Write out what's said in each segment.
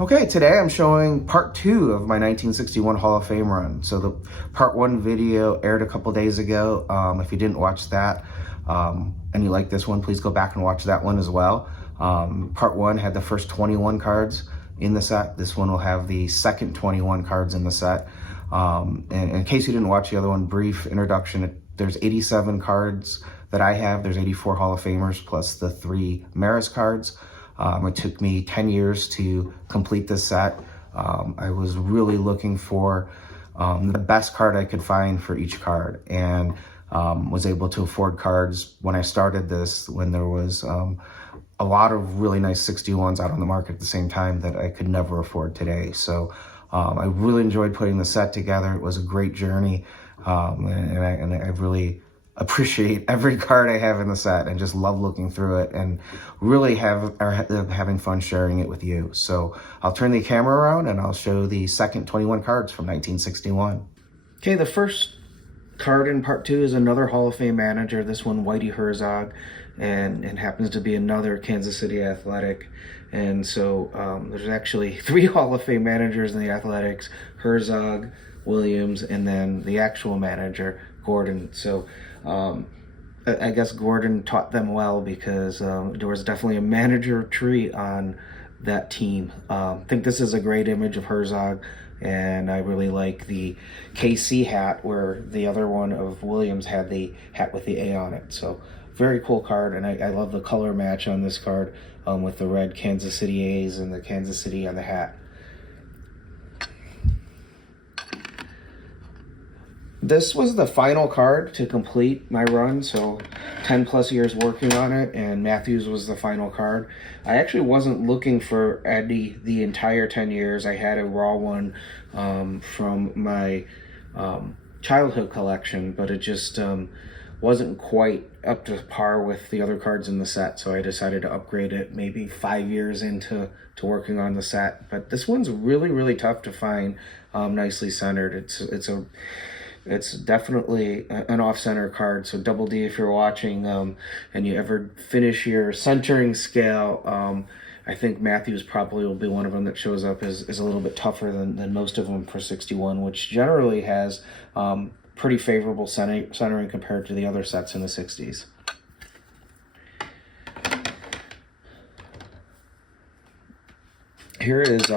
Okay, today I'm showing part 2 of my 1961 Hall of Fame run. So the part 1 video aired a couple days ago. If you didn't watch that and you like this one, please go back and watch that one as well. Part 1 had the first 21 cards in the set. This one will have the second 21 cards in the set. And in case you didn't watch the other one, brief introduction. There's 87 cards that I have. There's 84 Hall of Famers plus the 3 Maris cards. It took me 10 years to complete this set. I was really looking for the best card I could find for each card, and was able to afford cards when I started this, when there was a lot of really nice 61s out on the market at the same time that I could never afford today. So I really enjoyed putting the set together. It was a great journey, and I really appreciate every card I have in the set and just love looking through it and really having fun sharing it with you. So I'll turn the camera around and I'll show the second 21 cards from 1961. Okay, the first card in part 2 is another Hall of Fame manager, this one Whitey Herzog, and happens to be another Kansas City Athletic. And so there's actually 3 Hall of Fame managers in the Athletics: Herzog, Williams, and then the actual manager, Gordon. So I guess Gordon taught them well, because there was definitely a manager tree on that team. I think this is a great image of Herzog, and I really like the KC hat, where the other one of Williams had the hat with the A on it. So very cool card, and I love the color match on this card, with the red Kansas City A's and the Kansas City on the hat. This was the final card to complete my run, so 10 plus years working on it, and Matthews was the final card. I actually wasn't looking for Eddie the entire 10 years. I had a raw one from my childhood collection, but it just wasn't quite up to par with the other cards in the set, so I decided to upgrade it maybe 5 years into working on the set. But this one's really tough to find, nicely centered. It's definitely an off-center card, so double D if you're watching, and you ever finish your centering scale. I think Matthews probably will be one of them that shows up is a little bit tougher than most of them for 61, which generally has pretty favorable centering compared to the other sets in the 60s. Here is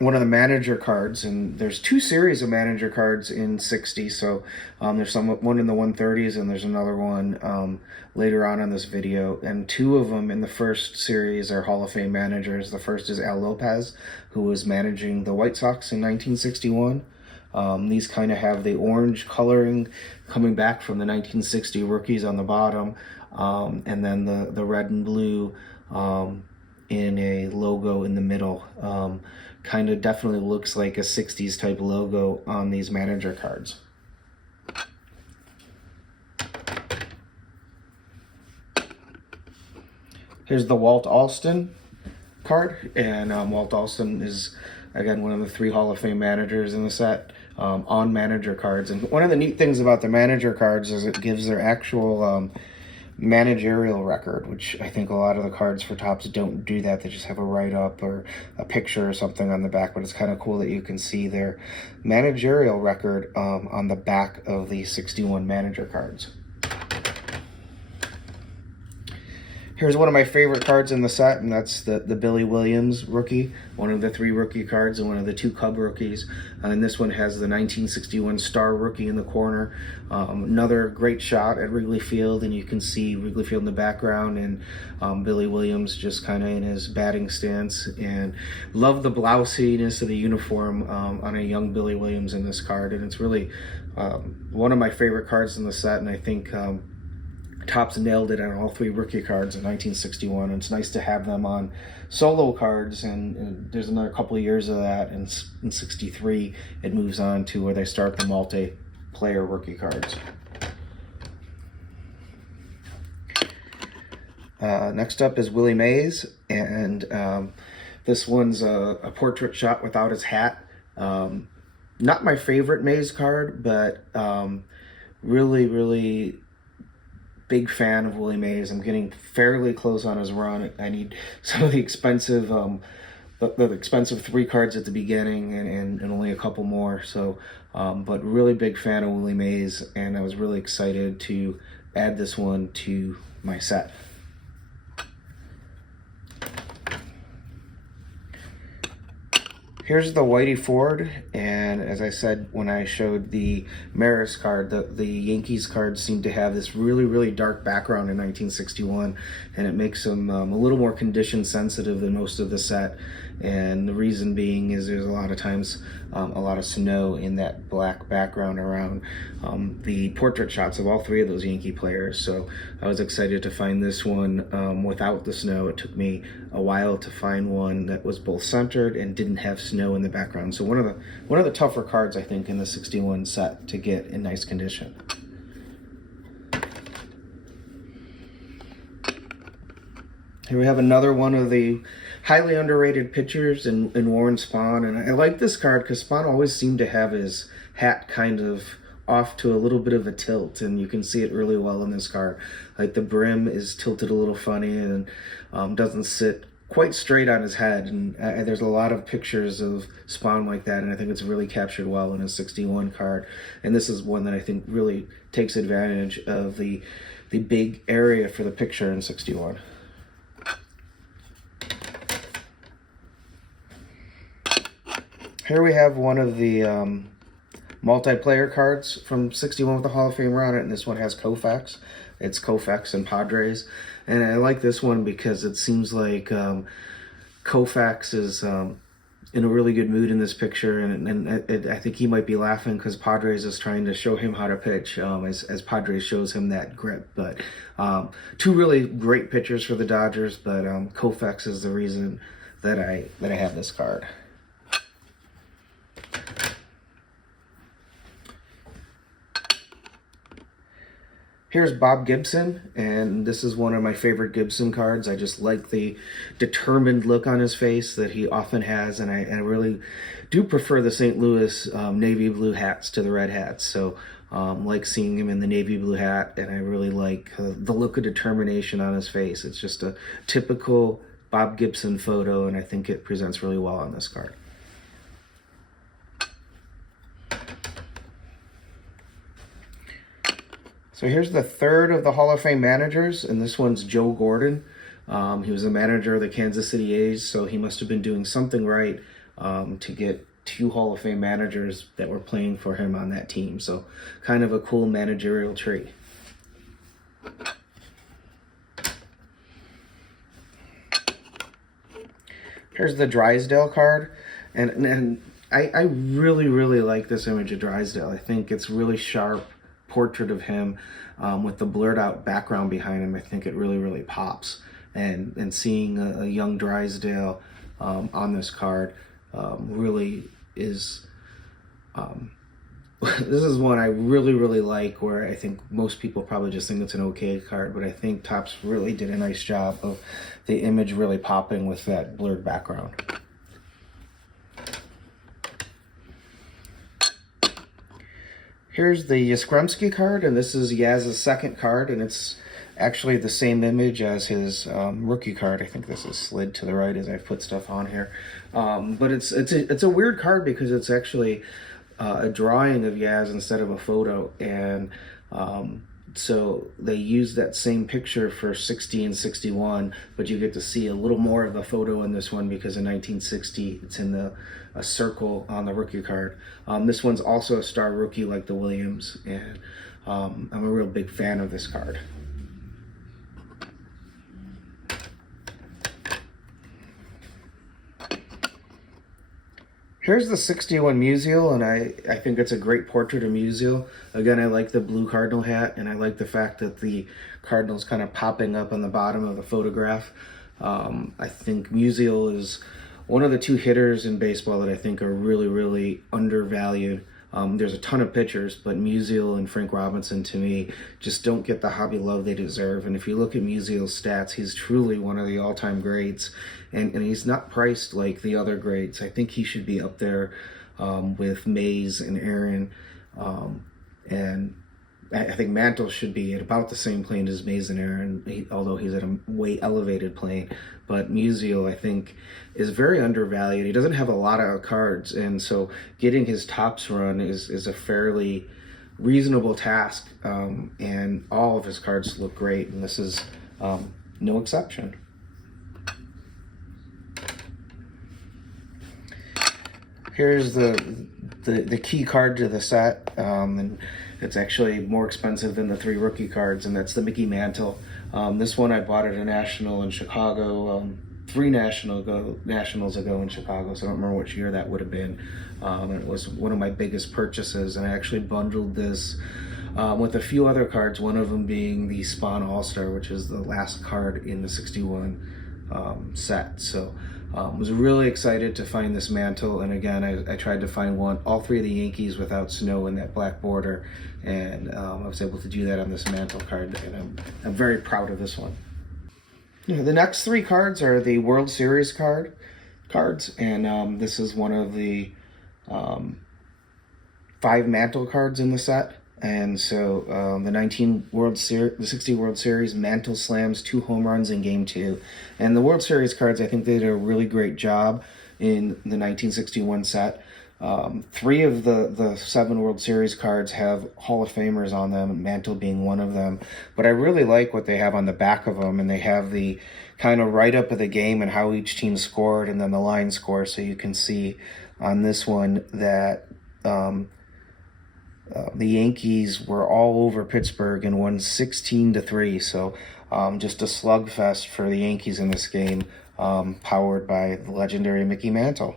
one of the manager cards, and there's 2 series of manager cards in 60. So there's one in the 130s, and there's another one later on in this video, and 2 of them in the first series are Hall of Fame managers. The first is Al Lopez, who was managing the White Sox in 1961. These kind of have the orange coloring coming back from the 1960 rookies on the bottom, and then the red and blue in a logo in the middle. Kind of definitely looks like a 60s type logo on these manager cards. Here's the Walt Alston card, and Walt Alston is, again, one of the 3 Hall of Fame managers in the set, on manager cards. And one of the neat things about the manager cards is it gives their actual managerial record, which I think a lot of the cards for Topps don't do that. They just have a write-up or a picture or something on the back, but it's kind of cool that you can see their managerial record on the back of the 61 manager cards. Here's one of my favorite cards in the set, and that's the Billy Williams rookie, one of the 3 rookie cards and one of the 2 Cub rookies. And this one has the 1961 star rookie in the corner. Another great shot at Wrigley Field, and you can see Wrigley Field in the background, and Billy Williams just kind of in his batting stance. And love the blousiness of the uniform on a young Billy Williams in this card, and it's really one of my favorite cards in the set, and I think Topps nailed it on all 3 rookie cards in 1961, and it's nice to have them on solo cards, and there's another couple of years of that. In 63, it moves on to where they start the multiplayer rookie cards. Next up is Willie Mays, and this one's a portrait shot without his hat. Not my favorite Mays card, but really big fan of Willie Mays. I'm getting fairly close on his run. I need some of the expensive the expensive 3 cards at the beginning and only a couple more. So, but really big fan of Willie Mays, and I was really excited to add this one to my set. Here's the Whitey Ford, and as I said when I showed the Maris card, the Yankees cards seem to have this really dark background in 1961, and it makes them a little more condition sensitive than most of the set. And the reason being is there's a lot of times a lot of snow in that black background around the portrait shots of all 3 of those Yankee players. So I was excited to find this one without the snow. It took me a while to find one that was both centered and didn't have snow in the background. So one of the tougher cards, I think, in the 61 set to get in nice condition. Here we have another one of the highly underrated pitchers in Warren Spahn, and I like this card because Spahn always seemed to have his hat kind of off to a little bit of a tilt, and you can see it really well in this card. Like the brim is tilted a little funny and doesn't sit quite straight on his head, and there's a lot of pictures of Spahn like that, and I think it's really captured well in a 61 card. And this is one that I think really takes advantage of the big area for the picture in 61. Here we have one of the multiplayer cards from 61 with the Hall of Famer on it, and this one has Koufax. It's Koufax and Padres, and I like this one because it seems like Koufax is in a really good mood in this picture, and I think he might be laughing because Padres is trying to show him how to pitch as Padres shows him that grip. But 2 really great pitchers for the Dodgers, but Koufax is the reason that I have this card. Here's Bob Gibson, and this is one of my favorite Gibson cards. I just like the determined look on his face that he often has, and I really do prefer the St. Louis navy blue hats to the red hats. So like seeing him in the navy blue hat, and I really like the look of determination on his face. It's just a typical Bob Gibson photo, and I think it presents really well on this card. So here's the 3rd of the Hall of Fame managers, and this one's Joe Gordon. He was a manager of the Kansas City A's, so he must have been doing something right to get 2 Hall of Fame managers that were playing for him on that team. So kind of a cool managerial tree. Here's the Drysdale card, and I really like this image of Drysdale. I think it's really sharp portrait of him with the blurred out background behind him. I think it really pops, and seeing a young Drysdale on this card really is this is one I really like, where I think most people probably just think it's an okay card, but I think Topps really did a nice job of the image really popping with that blurred background. Here's the Yastrzemski card, and this is Yaz's 2nd card, and it's actually the same image as his rookie card. I think this is slid to the right as I've put stuff on here. But it's a weird card because it's actually a drawing of Yaz instead of a photo, and so they use that same picture for 60 and 61, but you get to see a little more of the photo in this one because in 1960 it's in a circle on the rookie card. This one's also a star rookie like the Williams, and I'm a real big fan of this card. Here's the 61 Musial, and I think it's a great portrait of Musial. Again, I like the blue Cardinal hat, and I like the fact that the Cardinal's kind of popping up on the bottom of the photograph. I think Musial is one of the 2 hitters in baseball that I think are really undervalued. There's a ton of pitchers, but Musial and Frank Robinson, to me, just don't get the hobby love they deserve. And if you look at Musial's stats, he's truly one of the all-time greats, and he's not priced like the other greats. I think he should be up there with Mays and Aaron, and I think Mantle should be at about the same plane as Maisonneuve, and although he's at a way elevated plane. But Musial, I think, is very undervalued. He doesn't have a lot of cards, and so getting his tops run is a fairly reasonable task, and all of his cards look great, and this is no exception. Here's the key card to the set, and it's actually more expensive than the 3 rookie cards, and that's the Mickey Mantle. This one I bought at a national in Chicago, 3 nationals ago in Chicago, so I don't remember which year that would have been. It was one of my biggest purchases, and I actually bundled this with a few other cards, one of them being the Spawn All-Star, which is the last card in the 61 set. So was really excited to find this Mantle, and again, I tried to find all 3 of the Yankees without snow in that black border, and I was able to do that on this Mantle card, and I'm very proud of this one. The next 3 cards are the World Series cards, and this is one of the 5 Mantle cards in the set. And so the 60 World Series, Mantle slams 2 home runs in Game 2. And the World Series cards, I think they did a really great job in the 1961 set. 3 of the 7 World Series cards have Hall of Famers on them, Mantle being one of them. But I really like what they have on the back of them, and they have the kind of write-up of the game and how each team scored, and then the line score, so you can see on this one that the Yankees were all over Pittsburgh and won 16-3. So just a slugfest for the Yankees in this game, powered by the legendary Mickey Mantle.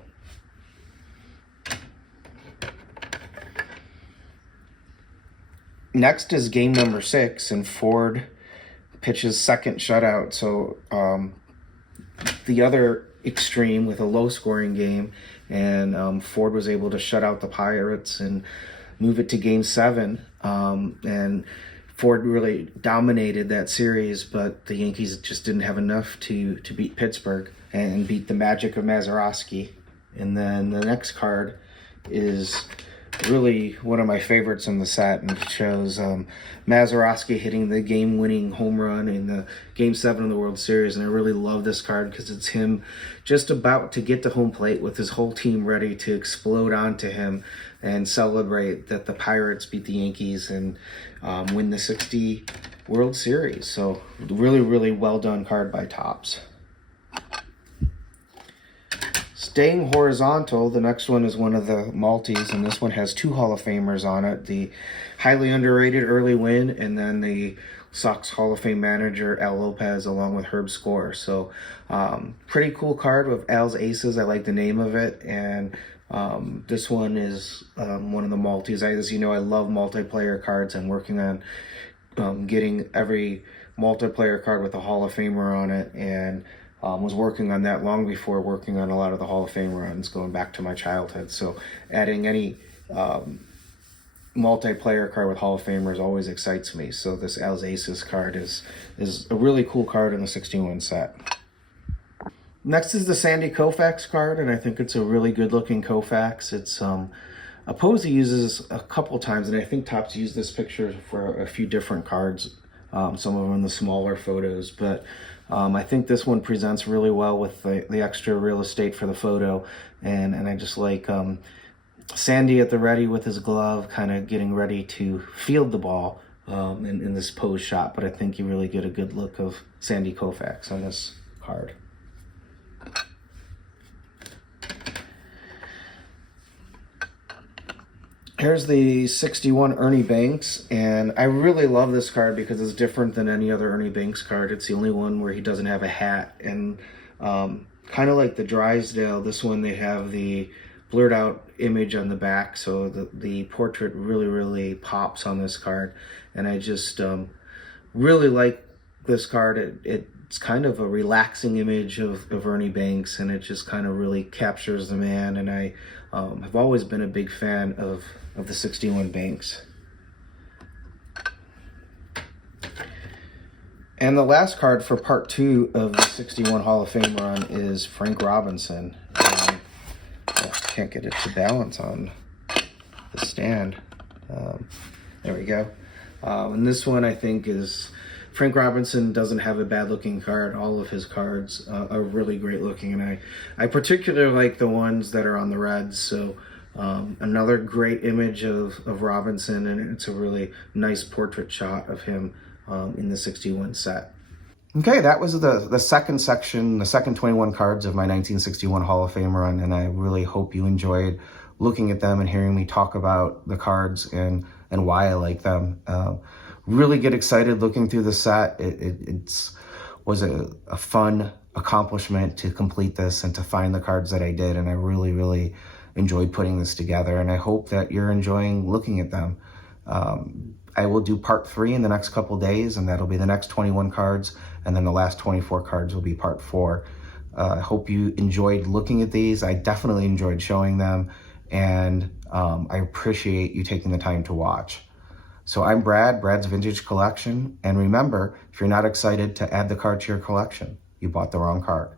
Next is game number 6, and Ford pitches second shutout. So the other extreme with a low-scoring game, and Ford was able to shut out the Pirates and move it to Game 7, and Ford really dominated that series, but the Yankees just didn't have enough to beat Pittsburgh and beat the magic of Mazeroski. And then the next card is really one of my favorites in the set, and it shows Mazeroski hitting the game-winning home run in the Game 7 of the World Series, and I really love this card because it's him just about to get to home plate with his whole team ready to explode onto him and celebrate that the Pirates beat the Yankees and win the 60 World Series. So really, really well done card by Topps. Staying horizontal, the next one is one of the multis, and this one has 2 Hall of Famers on it. The highly underrated Early Win, and then the Sox Hall of Fame manager Al Lopez along with Herb Score. So pretty cool card with Al's Aces. I like the name of it, and this one is one of the multis. As you know, I love multiplayer cards. I'm working on getting every multiplayer card with a Hall of Famer on it, and was working on that long before working on a lot of the Hall of Fame runs going back to my childhood. So adding any multiplayer card with Hall of Famers always excites me. So this Al's Aces card is a really cool card in the 61 set. Next is the Sandy Koufax card, and I think it's a really good looking Koufax. It's a pose he uses a couple times, and I think Topps used this picture for a few different cards, some of them in the smaller photos, but I think this one presents really well with the extra real estate for the photo, and I just like Sandy at the ready with his glove, kind of getting ready to field the ball in this pose shot, but I think you really get a good look of Sandy Koufax on this card. Here's the 61 Ernie Banks, and I really love this card because it's different than any other Ernie Banks card. It's the only one where he doesn't have a hat, and kind of like the Drysdale, this one they have the blurred out image on the back, so the portrait really pops on this card, and I just really like this card. It's kind of a relaxing image of Ernie Banks, and it just kind of really captures the man, and I have always been a big fan of the 61 Banks. And the last card for part 2 of the 61 Hall of Fame run is Frank Robinson. I can't get it to balance on the stand. There we go. And this one I think is, Frank Robinson doesn't have a bad looking card. All of his cards are really great looking, and I particularly like the ones that are on the Reds. So another great image of Robinson, and it's a really nice portrait shot of him in the 61 set. Okay, that was the second section, the second 21 cards of my 1961 Hall of Fame run, and I really hope you enjoyed looking at them and hearing me talk about the cards and why I like them. Really get excited looking through the set. It was a fun accomplishment to complete this and to find the cards that I did, and I really enjoyed putting this together, and I hope that you're enjoying looking at them. I will do part 3 in the next couple days, and that'll be the next 21 cards, and then the last 24 cards will be part 4. I hope you enjoyed looking at these. I definitely enjoyed showing them, and I appreciate you taking the time to watch. So I'm Brad's Vintage Collection, and remember, if you're not excited to add the card to your collection, you bought the wrong card.